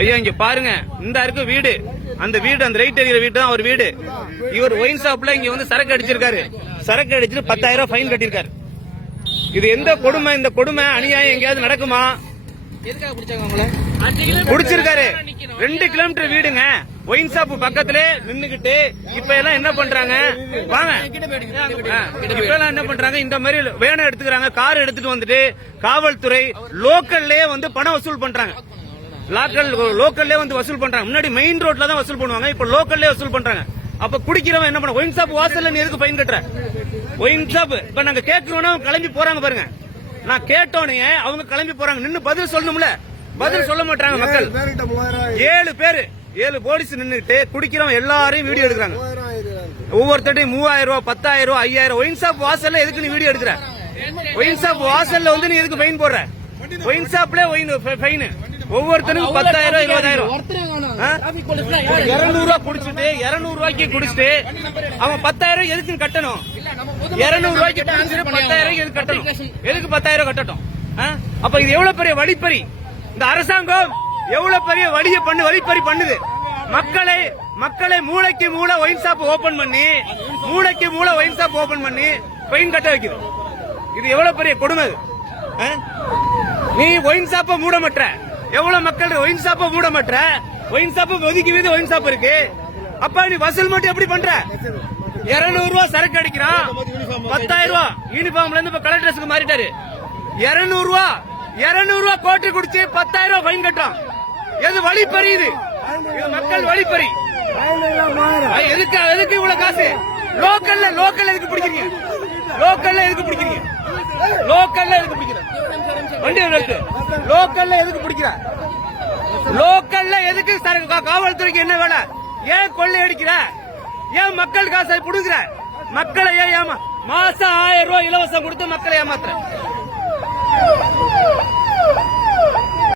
ஐயா இங்க பாருங்க இந்த இருக்கு வீடு அந்த வீடு அந்த ரைட் எரியிற வீடு தான் அவர் வீடு இவர் ஒயின் ஷாப்ல இங்க வந்து சரக்கு அடிச்சிருக்காரு சரக்கு அடிச்சிட்டு பத்தாயிரம் ரூபாய் ஃபைன் கட்டிருக்காரு இது எந்த கொடுமை இந்த கொடுமை அநியாயம் எங்கேயாவது நடக்குமா குடிச்சிருக்காரு ரெண்டு கிலோமீட்டர் வீடுங்க ஒயின் ஷாப் பக்கத்திலே நின்னுகிட்டு இப்ப எல்லாம் என்ன பண்றாங்க வாங்க இப்ப எல்லாம் என்ன பண்றாங்க இந்த மாதிரி வேனை எடுத்துக்கிறாங்க கார் எடுத்துட்டு வந்துட்டு காவல்துறை லோக்கல்லே வந்து பணம் வசூல் பண்றாங்க லோக்கல் லோக்கல்லே வந்து வசூல் பண்றாங்க முன்னாடி மெயின் ரோட்ல தான் வசூல் பண்ணுவாங்க இப்ப லோக்கல்லே வசூல் பண்றாங்க அப்ப குடிக்கிறவன் என்ன பண்ண ஒயின் ஷாப் வாசல்ல நீ எதுக்கு ஃபைன் கட்டுற ஒயின் ஷாப் இப்ப நாங்க கேட்கிறோம்னா கிளம்பி போறாங்க பாருங்க நான் கேட்டோனே அவங்க கிளம்பி போறாங்க நின்னு பதில் சொல்லணும்ல பதில் சொல்ல மாட்டாங்க மக்கள் ஏழு பேரு ஏழு போலீஸ் நின்றுட்டு குடிக்கிறவன் எல்லாரையும் வீடியோ எடுக்கிறாங்க ஒவ்வொருத்தையும் மூவாயிரம் ரூபா பத்தாயிரம் ரூபாய் ஐயாயிரம் ஒயின் ஷாப் வாசல்ல எதுக்கு நீ வீடியோ எடுக்கிற ஒயின் ஷாப் வாசல்ல வந்து நீ எதுக்கு ஃபைன் போடுற ஒயின் ஷாப்ல ஃபைன் ஒவ்வொருத்தனுக்கும் பத்தாயிரம் இருபதாயிரம் இருநூறு ரூபாய் குடிச்சிட்டு இருநூறு ரூபாய்க்கு குடிச்சிட்டு அவன் பத்தாயிரம் எதுக்கு கட்டணும் இருநூறு ரூபாய்க்கு குடிச்சிட்டு பத்தாயிரம் எதுக்கு கட்டணும் எதுக்கு பத்தாயிரம் கட்டட்டும் அப்ப இது எவ்வளவு பெரிய வழிப்பறி இந்த அரசாங்கம் எவ்வளவு பெரிய வழிய பண்ணு வழிப்பறி பண்ணுது மக்களை மக்களை மூளைக்கு மூளை ஒயின் ஷாப் ஓபன் பண்ணி மூளைக்கு மூளை ஒயின் ஷாப் ஓபன் பண்ணி பெயின் கட்ட வைக்குது இது எவ்வளவு பெரிய கொடுமை நீ ஒயின் ஷாப்ப மூட மாட்ட எவ்வளவு மக்கள் ஒயின் ஷாப்ப மூட மாட்ட ஒயின் ஷாப்பு ஒதுக்கி வீது ஒயின் ஷாப் இருக்கு அப்ப நீ வசூல் மட்டும் எப்படி பண்ற இருநூறு ரூபா சரக்கு அடிக்கிறான் பத்தாயிரம் ரூபா யூனிஃபார்ம்ல இருந்து இப்ப கலெக்டர்ஸ்க்கு மாறிட்டாரு இருநூறு ரூபா இருநூறு ரூபா கோட்டு குடிச்சு பத்தாயிரம் ரூபா ஃபைன் கட்டுறான் எது வழி பெரியுது மக்கள் வழிப்பறி பெறி எதுக்கு எதுக்கு இவ்வளவு காசு லோக்கல்ல லோக்கல்ல எதுக்கு பிடிக்கிறீங்க லோக்கல்ல எதுக்கு பிடிக்கிறீங்க லோக்கல்ல எதுக்கு பிடிக்கிற வண்டி நிறுத்து லோக்கல்ல எதுக்கு பிடிக்கிற லோக்கல்ல எதுக்கு காவல்துறைக்கு என்ன வேலை ஏன் கொள்ளை அடிக்கிற ஏன் மக்கள் காசை புடுங்குற மக்களை ஏன் ஏமா மாசம் ஆயிரம் ரூபாய் இலவசம் கொடுத்து மக்களை ஏமாத்துற